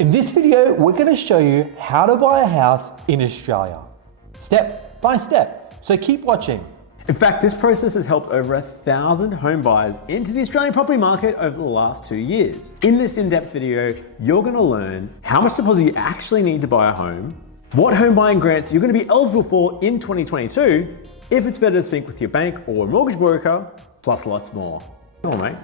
In this video, we're going to show you how to buy a house in Australia, step by step. So keep watching. In fact, this process has helped over 1,000 home buyers into the Australian property market over the last 2 years. In this in-depth video, you're going to learn how much deposit you actually need to buy a home, what home buying grants you're going to be eligible for in 2022, if it's better to speak with your bank or mortgage broker, plus lots more. Come on, mate,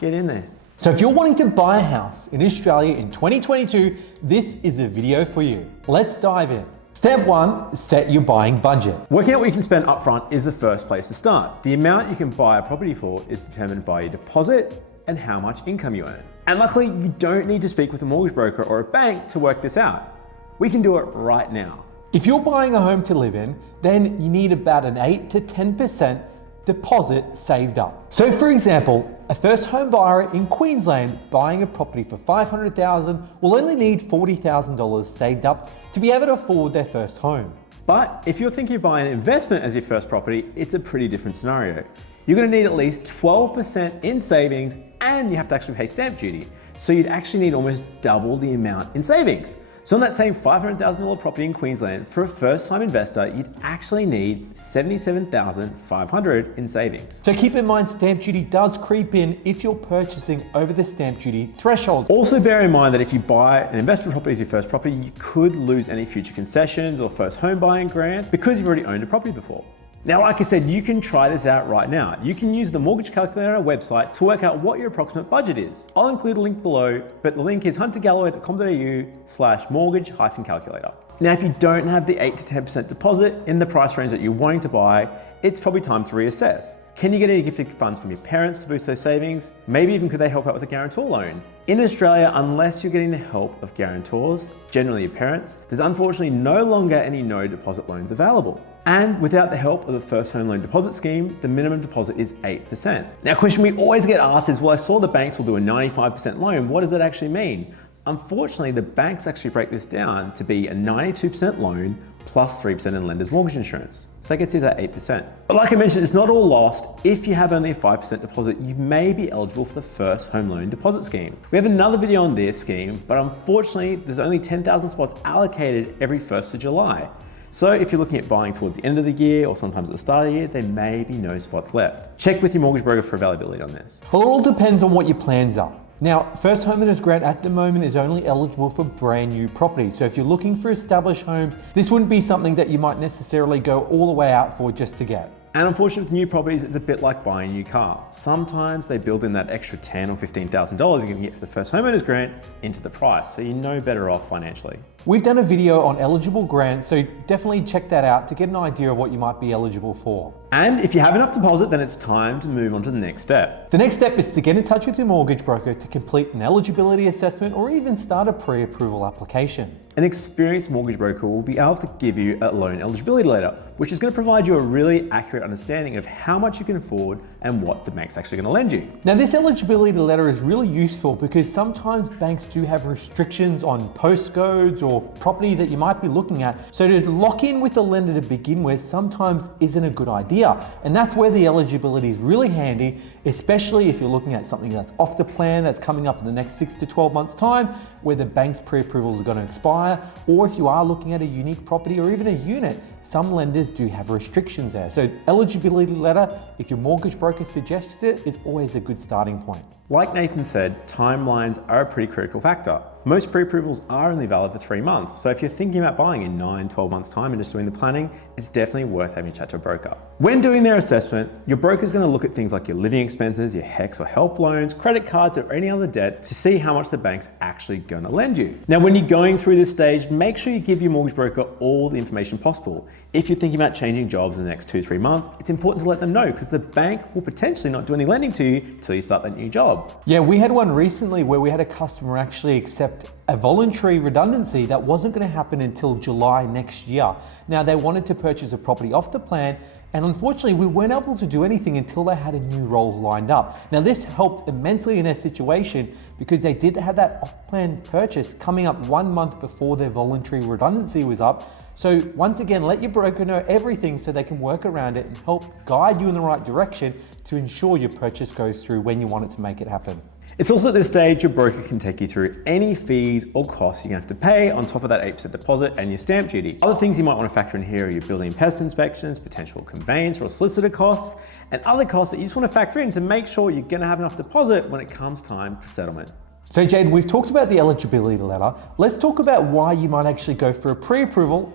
get in there. So if you're wanting to buy a house in Australia in 2022, this is a video for you. Let's dive in. Step 1, set your buying budget. Working out what you can spend upfront is the first place to start. The amount you can buy a property for is determined by your deposit and how much income you earn. And luckily, you don't need to speak with a mortgage broker or a bank to work this out. We can do it right now. If you're buying a home to live in, then you need about an 8 to 10% deposit saved up. So for example, a first home buyer in Queensland buying a property for $500,000 will only need $40,000 saved up to be able to afford their first home. But if you're thinking of buying an investment as your first property, it's a pretty different scenario. You're going to need at least 12% in savings and you have to actually pay stamp duty. So you'd actually need almost double the amount in savings. So on that same $500,000 property in Queensland, for a first-time investor, you'd actually need $77,500 in savings. So keep in mind, stamp duty does creep in if you're purchasing over the stamp duty threshold. Also bear in mind that if you buy an investment property as your first property, you could lose any future concessions or first home buying grants because you've already owned a property before. Now, like I said, you can try this out right now. You can use the mortgage calculator on our website to work out what your approximate budget is. I'll include a link below, but the link is huntergalloway.com.au/mortgage-calculator. Now, if you don't have the 8 to 10% deposit in the price range that you're wanting to buy, it's probably time to reassess. Can you get any gifted funds from your parents to boost those savings? Maybe even could they help out with a guarantor loan? In Australia, unless you're getting the help of guarantors, generally your parents, there's unfortunately no longer any no deposit loans available. And without the help of the first home loan deposit scheme, the minimum deposit is 8%. Now, a question we always get asked is, well, I saw the banks will do a 95% loan. What does that actually mean? Unfortunately, the banks actually break this down to be a 92% loan plus 3% in lender's mortgage insurance. So that gets you to that 8%. But like I mentioned, it's not all lost. If you have only a 5% deposit, you may be eligible for the first home loan deposit scheme. We have another video on this scheme, but unfortunately, there's only 10,000 spots allocated every 1st of July. So if you're looking at buying towards the end of the year or sometimes at the start of the year, there may be no spots left. Check with your mortgage broker for availability on this. Well, it all depends on what your plans are. Now, first homeowners grant at the moment is only eligible for brand new property. So if you're looking for established homes, this wouldn't be something that you might necessarily go all the way out for just to get. And unfortunately with new properties, it's a bit like buying a new car. Sometimes they build in that extra $10,000 or $15,000 you can get for the first homeowner's grant into the price, so you're no better off financially. We've done a video on eligible grants, so definitely check that out to get an idea of what you might be eligible for. And if you have enough deposit, then it's time to move on to the next step. The next step is to get in touch with your mortgage broker to complete an eligibility assessment or even start a pre-approval application. An experienced mortgage broker will be able to give you a loan eligibility letter, which is going to provide you a really accurate understanding of how much you can afford and what the bank's actually going to lend you. Now, this eligibility letter is really useful because sometimes banks do have restrictions on postcodes or properties that you might be looking at. So to lock in with the lender to begin with sometimes isn't a good idea. And that's where the eligibility is really handy, especially if you're looking at something that's off the plan that's coming up in the next 6 to 12 months time, where the bank's pre-approvals are going to expire, or if you are looking at a unique property or even a unit, some lenders do have restrictions there. So eligibility letter, if your mortgage broker suggests it, is always a good starting point. Like Nathan said, timelines are a pretty critical factor. Most pre-approvals are only valid for 3 months, so if you're thinking about buying in 9-12 months time and just doing the planning, it's definitely worth having a chat to a broker. When doing their assessment, your broker is going to look at things like your living expenses, your HECS or HELP loans, credit cards or any other debts to see how much the bank's actually going to lend you. Now, when you're going through this stage, make sure you give your mortgage broker all the information possible. If you're thinking about changing jobs in the next 2-3 months, it's important to let them know because the bank will potentially not do any lending to you until you start that new job. Yeah, we had one recently where we had a customer actually accept a voluntary redundancy that wasn't going to happen until July next year. Now, they wanted to purchase a property off the plan, and unfortunately we weren't able to do anything until they had a new role lined up. Now, this helped immensely in their situation because they did have that off-plan purchase coming up 1 month before their voluntary redundancy was up. So once again, let your broker know everything so they can work around it and help guide you in the right direction to ensure your purchase goes through when you want it to make it happen. It's also at this stage your broker can take you through any fees or costs you're gonna have to pay on top of that 8% deposit and your stamp duty. Other things you might want to factor in here are your building and pest inspections, potential conveyance or solicitor costs, and other costs that you just want to factor in to make sure you're gonna have enough deposit when it comes time to settlement. So Jayden, we've talked about the eligibility letter. Let's talk about why you might actually go for a pre-approval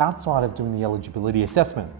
outside of doing the eligibility assessment.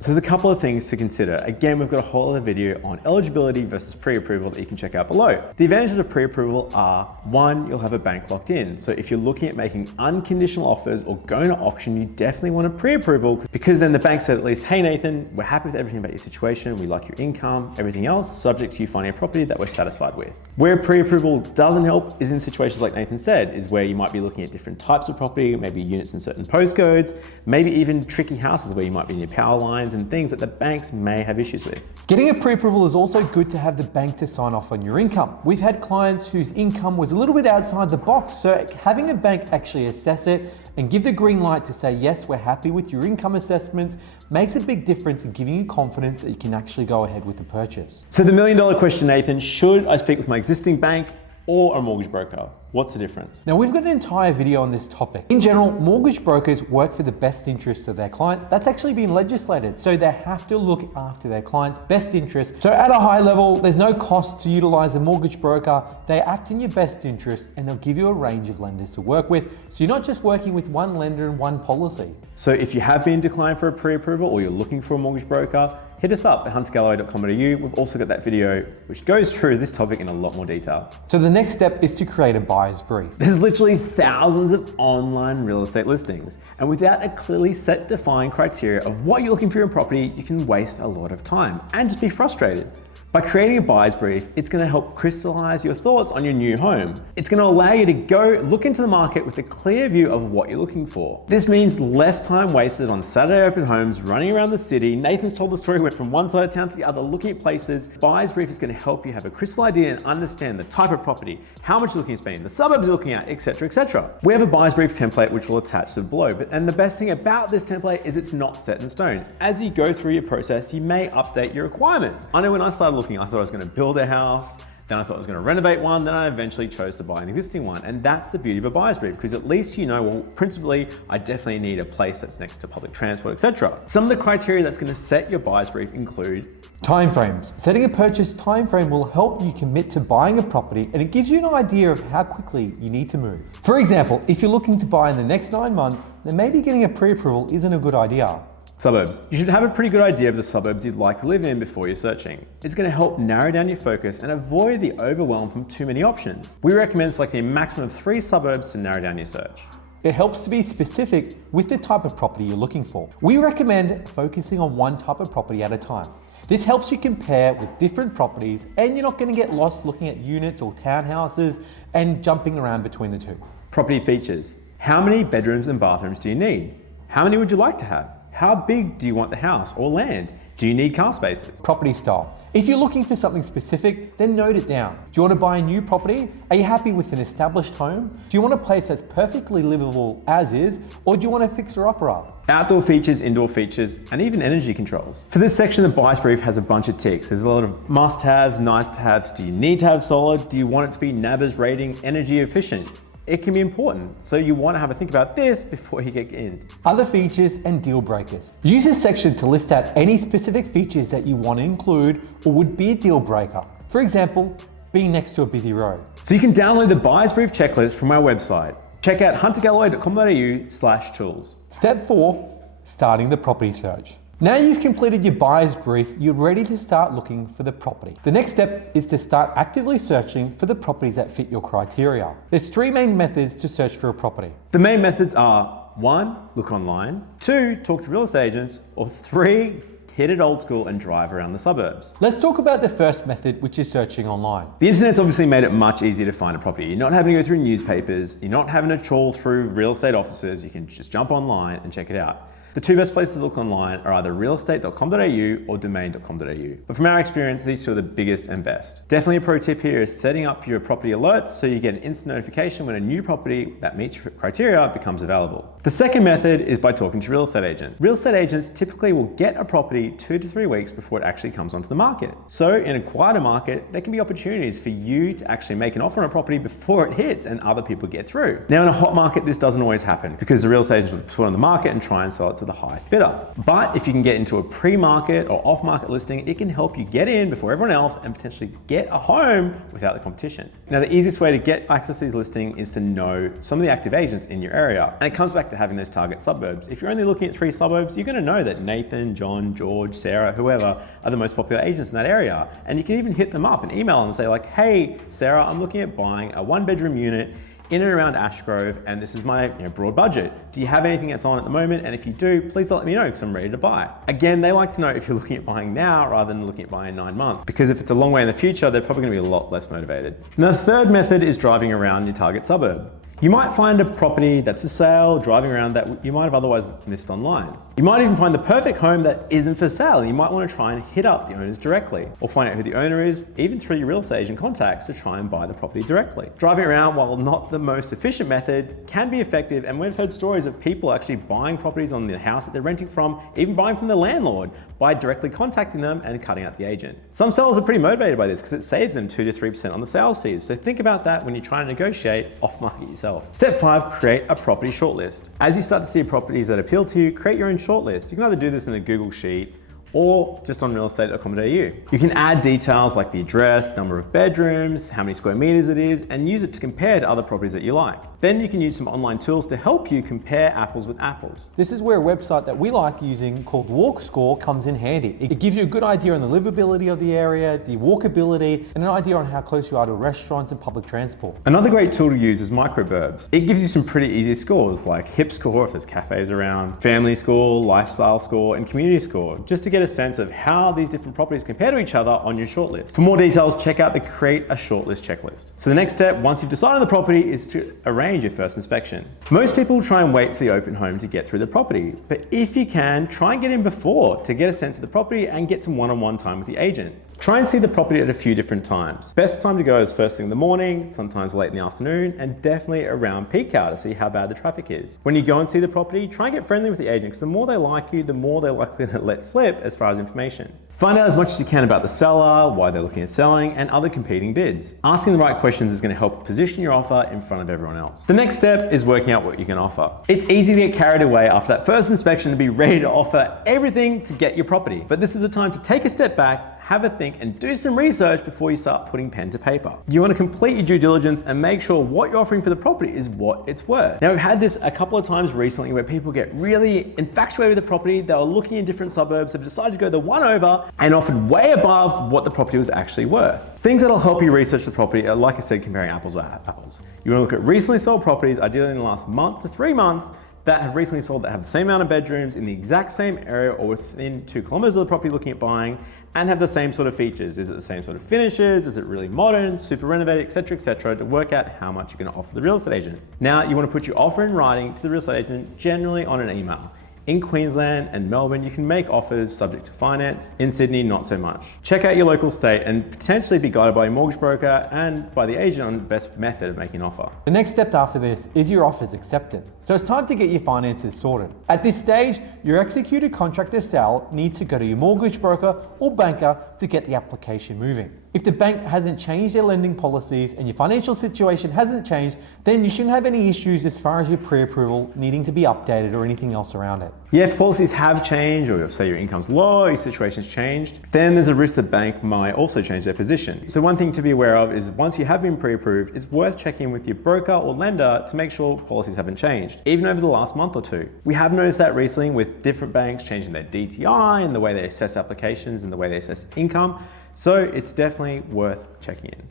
So there's a couple of things to consider. Again, we've got a whole other video on eligibility versus pre-approval that you can check out below. The advantages of pre-approval are, one, you'll have a bank locked in. So if you're looking at making unconditional offers or going to auction, you definitely want a pre-approval because then the bank said at least, hey Nathan, we're happy with everything about your situation. We like your income, everything else, subject to you finding a property that we're satisfied with. Where pre-approval doesn't help is in situations like Nathan said, is where you might be looking at different types of property, maybe units in certain postcodes, maybe even tricky houses where you might be near power lines and things that the banks may have issues with. Getting a pre-approval is also good to have the bank to sign off on your income. We've had clients whose income was a little bit outside the box, so having a bank actually assess it and give the green light to say, yes, we're happy with your income assessments, makes a big difference in giving you confidence that you can actually go ahead with the purchase. So the $1 million question, Nathan, should I speak with my existing bank or a mortgage broker? What's the difference? Now we've got an entire video on this topic. In general, mortgage brokers work for the best interests of their client. That's actually been legislated, so they have to look after their client's best interest. So at a high level, there's no cost to utilize a mortgage broker. They act in your best interest and they'll give you a range of lenders to work with. So you're not just working with one lender and one policy. So if you have been declined for a pre-approval or you're looking for a mortgage broker, hit us up at huntergalloway.com.au. We've also got that video which goes through this topic in a lot more detail. So the next step is to create a buyer's brief. There's literally thousands of online real estate listings, and without a clearly set defined criteria of what you're looking for in a property, you can waste a lot of time and just be frustrated. By creating a buyer's brief, it's going to help crystallize your thoughts on your new home. It's going to allow you to go look into the market with a clear view of what you're looking for. This means less time wasted on Saturday open homes, running around the city. Nathan's told the story, went from one side of town to the other, looking at places. Buyer's brief is going to help you have a crystal idea and understand the type of property, how much you're looking to spend, the suburbs you're looking at, etc., etc. We have a buyer's brief template which we'll attach to below. And the best thing about this template is it's not set in stone. As you go through your process, you may update your requirements. I know when I started looking, I thought I was going to build a house, then I thought I was going to renovate one, then I eventually chose to buy an existing one. And that's the beauty of a buyer's brief, because at least you know, well, principally, I definitely need a place that's next to public transport, etc. Some of the criteria that's going to set your buyer's brief include timeframes. Setting a purchase timeframe will help you commit to buying a property, and it gives you an idea of how quickly you need to move. For example, if you're looking to buy in the next 9 months, then maybe getting a pre-approval isn't a good idea. Suburbs. You should have a pretty good idea of the suburbs you'd like to live in before you're searching. It's going to help narrow down your focus and avoid the overwhelm from too many options. We recommend selecting a maximum of 3 suburbs to narrow down your search. It helps to be specific with the type of property you're looking for. We recommend focusing on one type of property at a time. This helps you compare with different properties, and you're not going to get lost looking at units or townhouses and jumping around between the two. Property features. How many bedrooms and bathrooms do you need? How many would you like to have? How big do you want the house or land? Do you need car spaces? Property style. If you're looking for something specific, then note it down. Do you want to buy a new property? Are you happy with an established home? Do you want a place that's perfectly livable as is, or do you want a fixer-upper up? Outdoor features, indoor features, and even energy controls. For this section, the buyer's brief has a bunch of ticks. There's a lot of must-haves, nice-to-haves. Do you need to have solar? Do you want it to be NABERS rating energy efficient? It can be important, so you want to have a think about this before you get in. Other features and deal breakers. Use this section to list out any specific features that you want to include or would be a deal breaker. For example, being next to a busy road. So you can download the buyer's brief checklist from our website. Check out huntergalloway.com.au/tools. Step 4, starting the property search. Now you've completed your buyer's brief, you're ready to start looking for the property. The next step is to start actively searching for the properties that fit your criteria. There's 3 main methods to search for a property. The main methods are 1, look online, 2, talk to real estate agents, or 3, hit it old school and drive around the suburbs. Let's talk about the first method, which is searching online. The internet's obviously made it much easier to find a property. You're not having to go through newspapers, you're not having to trawl through real estate offices, you can just jump online and check it out. The two best places to look online are either realestate.com.au or domain.com.au. But from our experience, these two are the biggest and best. Definitely a pro tip here is setting up your property alerts so you get an instant notification when a new property that meets your criteria becomes available. The second method is by talking to real estate agents. Real estate agents typically will get a property 2 to 3 weeks before it actually comes onto the market. So in a quieter market, there can be opportunities for you to actually make an offer on a property before it hits and other people get through. Now in a hot market, this doesn't always happen because the real estate agents will put it on the market and try and sell it to the highest bidder. But if you can get into a pre-market or off-market listing, it can help you get in before everyone else and potentially get a home without the competition. Now the easiest way to get access to these listings is to know some of the active agents in your area. And it comes back to having those target suburbs. If you're only looking at 3 suburbs, you're going to know that Nathan, John, George, Sarah, whoever are the most popular agents in that area. And you can even hit them up and email them and say like, hey, Sarah, I'm looking at buying a 1-bedroom unit in and around Ashgrove, and this is my broad budget. Do you have anything that's on at the moment? And if you do, please let me know because I'm ready to buy. Again, they like to know if you're looking at buying now rather than looking at buying in 9 months, because if it's a long way in the future, they're probably gonna be a lot less motivated. Now, the third method is driving around your target suburb. You might find a property that's for sale, driving around that you might have otherwise missed online. You might even find the perfect home that isn't for sale, and you might want to try and hit up the owners directly, or find out who the owner is, even through your real estate agent contacts, to try and buy the property directly. Driving around, while not the most efficient method, can be effective, and we've heard stories of people actually buying properties on the house that they're renting from, even buying from the landlord, by directly contacting them and cutting out the agent. Some sellers are pretty motivated by this because it saves them 2 to 3% on the sales fees, so think about that when you're trying to negotiate off-market yourself. Step 5, create a property shortlist. As you start to see properties that appeal to you, create your own shortlist. You can either do this in a Google Sheet or just on realestate.com.au. You can add details like the address, number of bedrooms, how many square meters it is, and use it to compare to other properties that you like. Then you can use some online tools to help you compare apples with apples. This is where a website that we like using called WalkScore comes in handy. It gives you a good idea on the livability of the area, the walkability, and an idea on how close you are to restaurants and public transport. Another great tool to use is microburbs. It gives you some pretty easy scores like HIP score if there's cafes around, family score, lifestyle score, and community score, just to get a sense of how these different properties compare to each other on your shortlist. For more details, check out the Create a Shortlist checklist. So the next step, once you've decided on the property, is to arrange your first inspection. Most people try and wait for the open home to get through the property, but if you can, try and get in before to get a sense of the property and get some one-on-one time with the agent. Try and see the property at a few different times. Best time to go is first thing in the morning, sometimes late in the afternoon, and definitely around peak hour to see how bad the traffic is. When you go and see the property, try and get friendly with the agent because the more they like you, the more they're likely to let slip as far as information. Find out as much as you can about the seller, why they're looking at selling, and other competing bids. Asking the right questions is going to help position your offer in front of everyone else. The next step is working out what you can offer. It's easy to get carried away after that first inspection to be ready to offer everything to get your property. But this is a time to take a step back, have a think, and do some research before you start putting pen to paper. You want to complete your due diligence and make sure what you're offering for the property is what it's worth. Now, we've had this a couple of times recently where people get really infatuated with the property. They were looking in different suburbs, have decided to go the one over and offered way above what the property was actually worth. Things that'll help you research the property are, like I said, comparing apples with apples. You want to look at recently sold properties, ideally in the last month to 3 months, that have recently sold that have the same amount of bedrooms in the exact same area or within 2 kilometers of the property looking at buying, and have the same sort of features. Is it the same sort of finishes? Is it really modern, super renovated, etc., to work out how much you're going to offer the real estate agent. Now, you want to put your offer in writing to the real estate agent, generally on an email. In Queensland and Melbourne, you can make offers subject to finance. In Sydney, not so much. Check out your local state and potentially be guided by a mortgage broker and by the agent on the best method of making an offer. The next step after this is your offer's accepted. So it's time to get your finances sorted. At this stage, your executed contract to sell needs to go to your mortgage broker or banker to get the application moving. If the bank hasn't changed their lending policies and your financial situation hasn't changed, then you shouldn't have any issues as far as your pre-approval needing to be updated or anything else around it. Yeah, if policies have changed, or say your income's low, your situation's changed, then there's a risk the bank might also change their position. So one thing to be aware of is once you have been pre-approved, it's worth checking in with your broker or lender to make sure policies haven't changed, even over the last month or 2. We have noticed that recently with different banks changing their DTI and the way they assess applications and the way they assess income. So it's definitely worth checking in.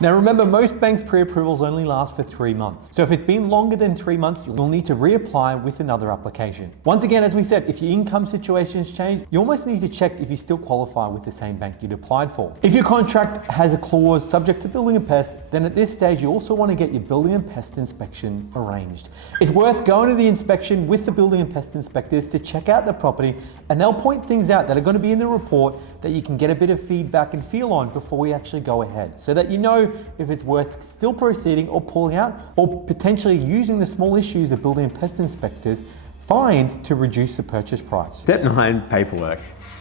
Now remember, most banks' pre-approvals only last for 3 months. So if it's been longer than 3 months, you'll need to reapply with another application. Once again, as we said, if your income situations change, you almost need to check if you still qualify with the same bank you'd applied for. If your contract has a clause subject to building and pest, then at this stage you also want to get your building and pest inspection arranged. It's worth going to the inspection with the building and pest inspectors to check out the property, and they'll point things out that are going to be in the report that you can get a bit of feedback and feel on before we actually go ahead, so that you know if it's worth still proceeding or pulling out, or potentially using the small issues of building and pest inspectors find to reduce the purchase price. Step 9, paperwork.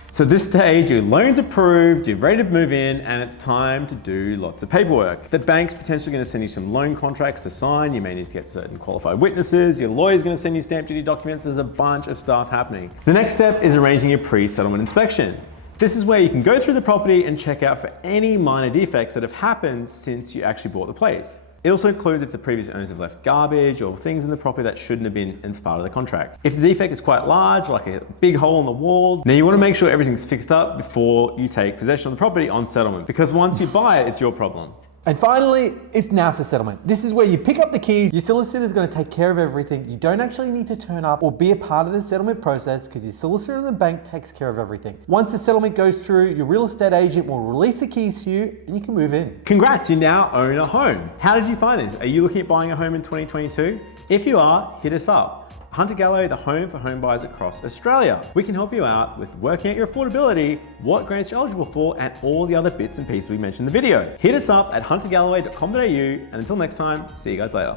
So this stage, your loan's approved, you're ready to move in, and it's time to do lots of paperwork. The bank's potentially going to send you some loan contracts to sign. You may need to get certain qualified witnesses. Your lawyer's going to send you stamp duty documents. There's a bunch of stuff happening. The next step is arranging your pre-settlement inspection. This is where you can go through the property and check out for any minor defects that have happened since you actually bought the place. It also includes if the previous owners have left garbage or things in the property that shouldn't have been in part of the contract. If the defect is quite large, like a big hole in the wall, now you want to make sure everything's fixed up before you take possession of the property on settlement, because once you buy it, it's your problem. And finally, it's now for settlement. This is where you pick up the keys, your solicitor is going to take care of everything. You don't actually need to turn up or be a part of the settlement process because your solicitor in the bank takes care of everything. Once the settlement goes through, your real estate agent will release the keys to you and you can move in. Congrats, you now own a home. How did you find this? Are you looking at buying a home in 2022? If you are, hit us up. Hunter Galloway, the home for home buyers across Australia. We can help you out with working out your affordability, what grants you're eligible for, and all the other bits and pieces we mentioned in the video. Hit us up at huntergalloway.com.au, and until next time, see you guys later.